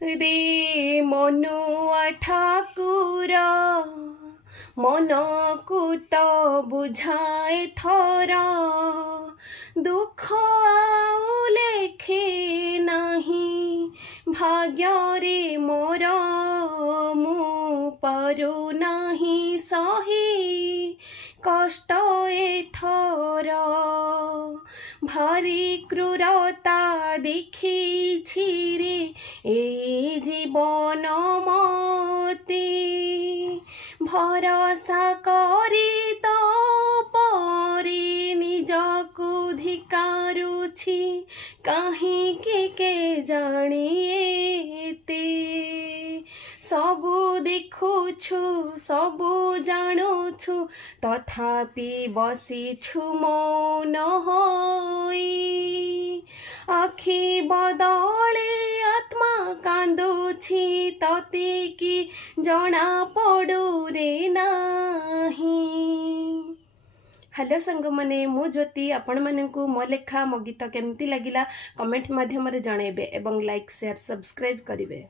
रे मनुआ ठाकुर मन को तो बुझाए थोर दुख आउ लेखे नहीं भाग्य रे मोर मु पारु नहीं सही कष्ट एथर भारी क्रूरता देखी रे ए जीवन मते भरोसा करी तो परी निजकु धिकारुछि कहीं के जानिएते सबु देखुछु सबु जानुछु तथापि बसिछु मौन होई आखि बदले आत्मा कांदुछि तते कि जना पड़ू रे नाही। हेलो सांग मैंने मु ज्योति आपण मानकु मो लेखा मो गीत केमती लगिला कमेंट माध्यम रे जणेबे एवं लाइक शेयर सब्सक्राइब करिवे।